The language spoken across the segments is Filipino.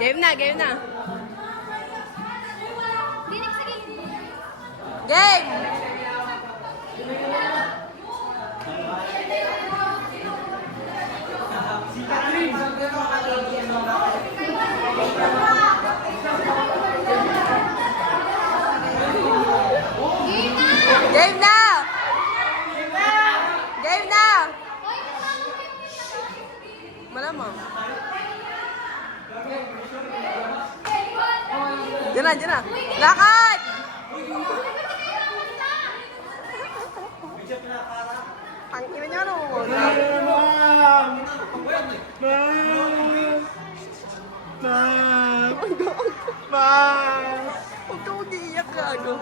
Game na, game na. Game! Game na! Game na! Malamang. Diyan na, diyan na. Lakad! Ang ina niya, ano? Huwag ka mag-iiyak ka, ano?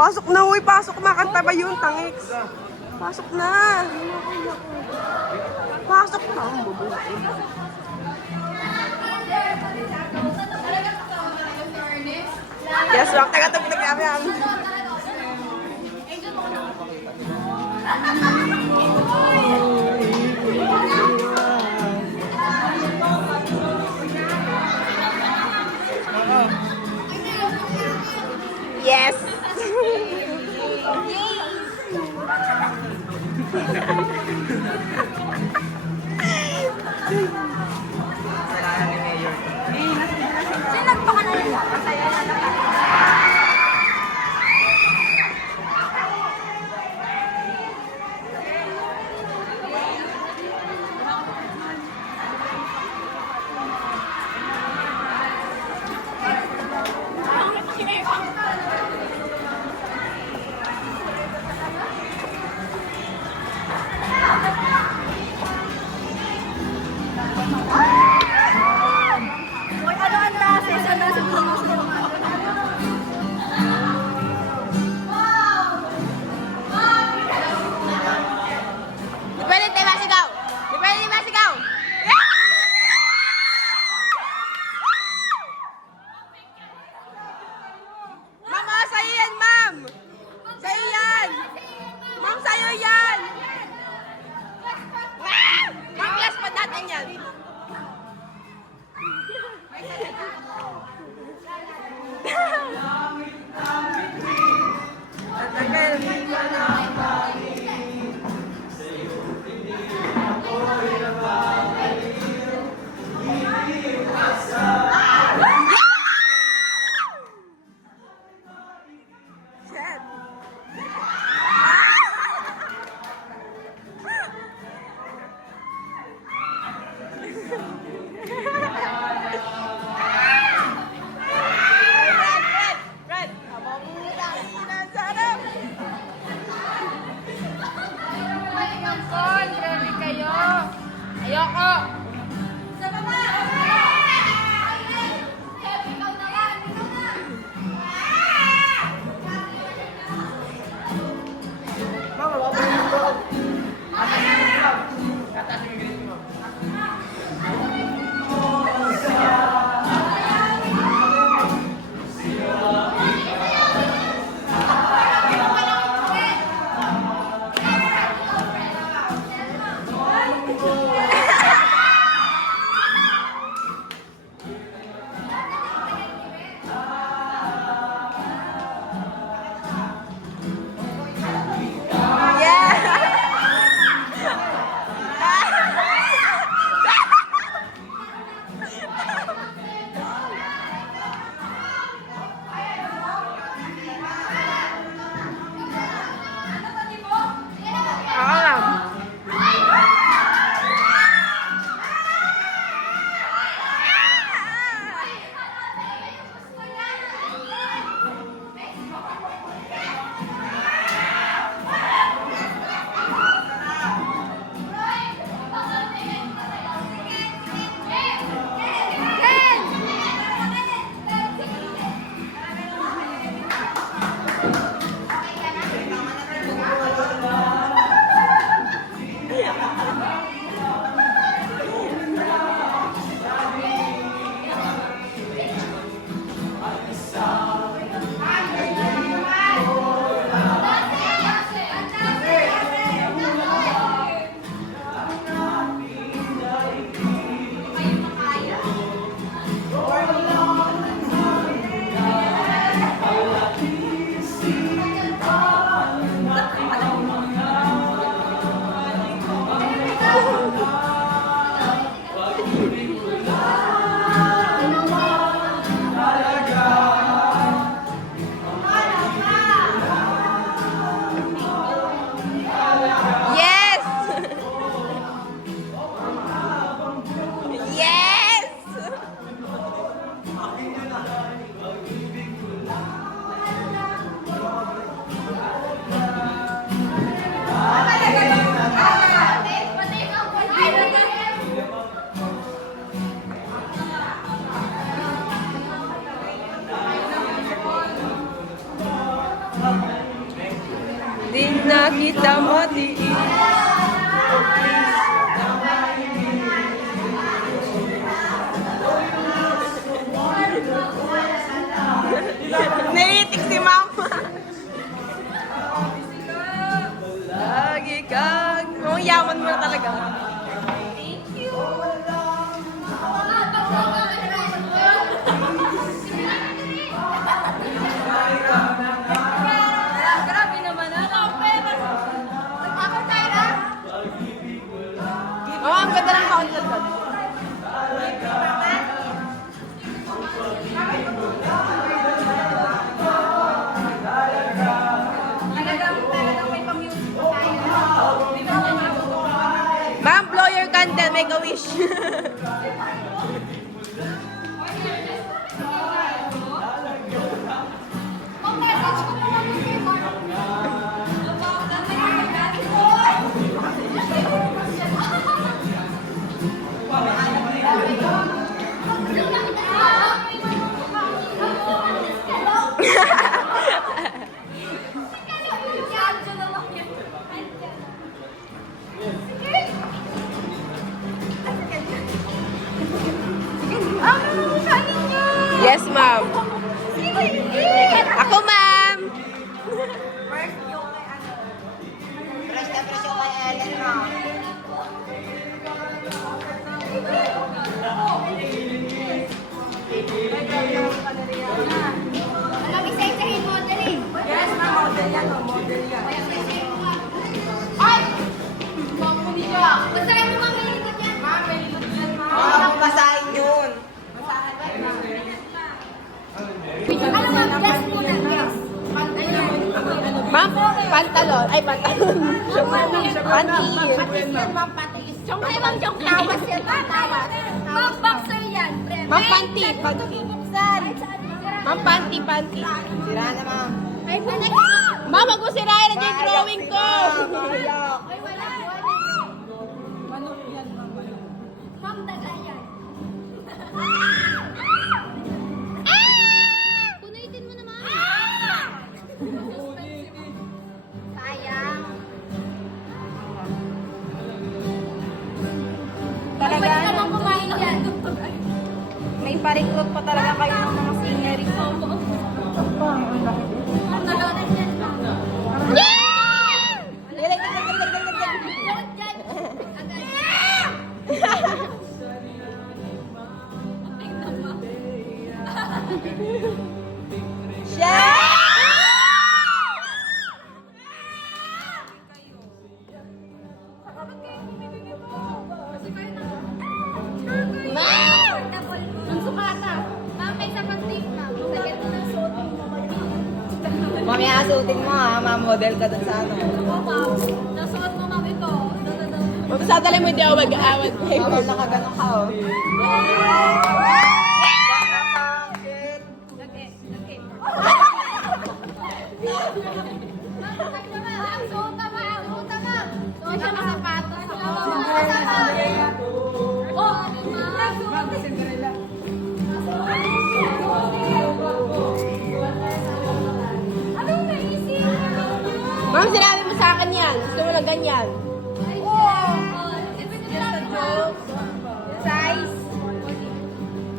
Pasok na, uy! Pasok! Kumakanta ba yun, Tangiks? Pasok na! Pasok na! Yes, wag taga-tag kami. Yes! nakita mo tiis. Naiitik si mama. Lagi kang... Oh, yaman mo na talaga. Grabe naman ah. Oh, ang ganda ng counter card. Ma'am, blow your candle, make a wish. Yes, ma'am. Ako, ma'am. Presyo kay Ellen mo. Alam, isa-isahin mo, dali. Yes, ma'am. Model yan, model yan. Ay! Basahin mo mga malikot yan. Ang basahin yun. Ano ma'am, guess muna, guess. Ma'am, pantalon. Ay, pantalon. Panty. Ma'am, patis. Chong kayo, ma'am, chong tawas yan, ma'am, tawas. Ma'am, boxer yan. Ma'am, panty. Panty. Buksan. Ma'am, panty, panty. Sira na, ma'am. Ay, wala. Ma'am, wag mo sirain na yung drawing ko. Mayak. Ay, wala. Manok yan, ma'am. Ma'am, daga yan. Punitin mo naman. Sayang. Talaga pwede naman kumain yan. May pa-recruit pa talaga kayo ng mga scenery. Ma'am, nalonan yan, ma'am. Don't judge. Agad. Ang sukata. Ma'am, may sapat tape, ma'am. Lagyan mo ng suot mo. Mamaya asutin mo ha, ma-model ka dun sa ano. Oo, ma'am. Nasuot mo, ma'am, ito. Ma'am, sadali mo hindi ako mag-aawat. Habang nakaganon ka oh. Lagi. Ma'am, suot na, ma'am. Suot na, ma'am. Suot na, ma'am. Sapatos. Oh, ma'am. Anong naisip? Ma'am, sinabi mo sa akin yan. Gusto mo na ganyan. Size.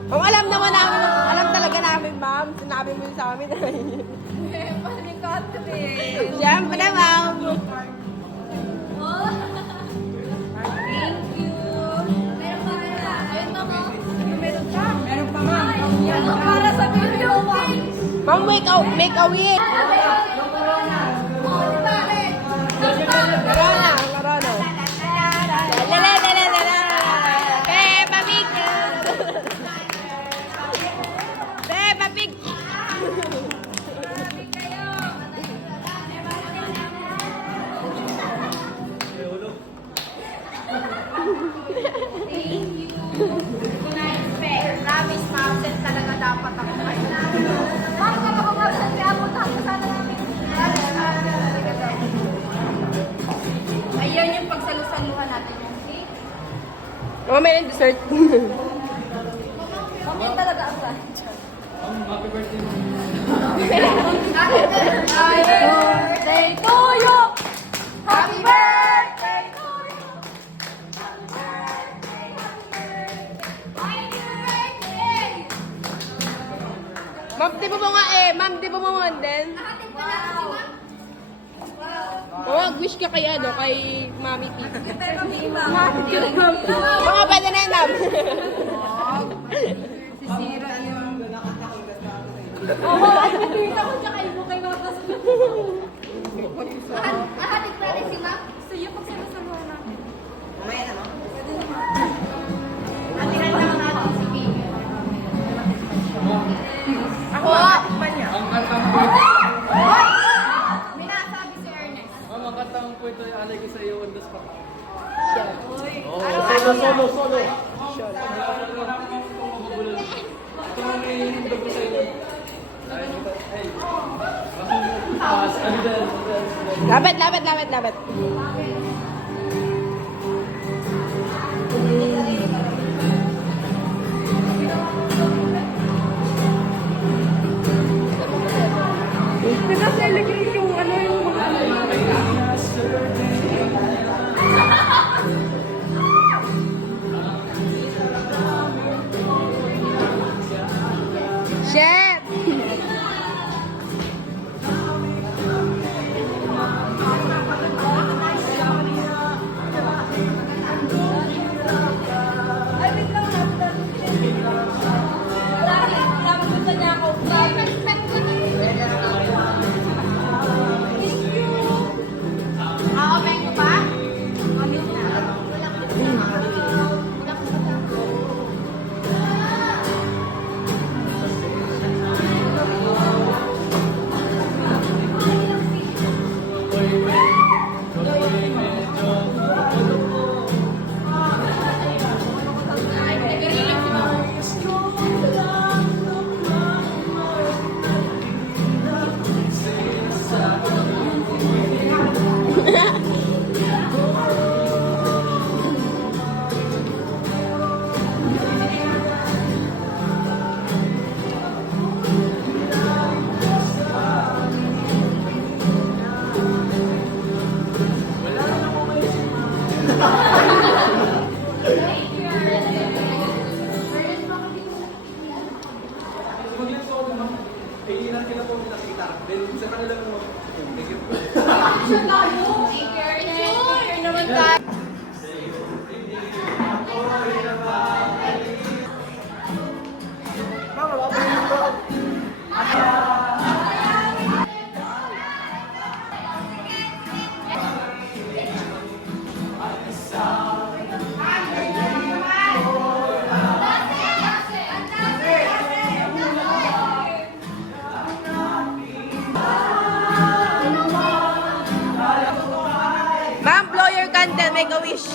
Ma'am, alam naman namin. Alam talaga namin, ma'am. Sinabi mo yun sa amin. Panikot eh. Siyempre, ma'am. Thank you. Meron pa. Ayun na mo. Meron pa. Meron pa, ma'am. Para sa video mo. Ma'am, make a wish. Corona, corona. Lalalala. Peppa Pig. Peppa Pig. Promise, ma'am, set talaga dapat ako. Ma'am, kapag-absent kaya po tayo sana namin. Ayun yung pagsalusaluhan natin. Okay? Oh, may dessert. Ma'am, yun talaga ang lunch. Happy birthday to you! di ba mo nga eh? Ma'am, di ba mo nga din? Nakatin pa lang si ma'am. Wish ka kay ano, kay Mami Kiki. Pero kami iba. Mga pwede na yun, ma'am. Oo, nakita ko siya kayo kay Mama. Ahatig pa rin si ma'am. Gusto niyo pag sinasaluhan natin. Mamaya na, no? Atiran lang natin si Baby. Ako, pa niya. May nasabi si Ernest. Ang katang po ito ay alay ko sa iyo on the spot. Solo. Ito ang may hindog ko sa inyo. Lapit. Naka-celebrate yung ano yung mga Chef! Kailan sila po nakita. Then sa kanila mo. Thank you. Ma'am, blow your candle, make a wish.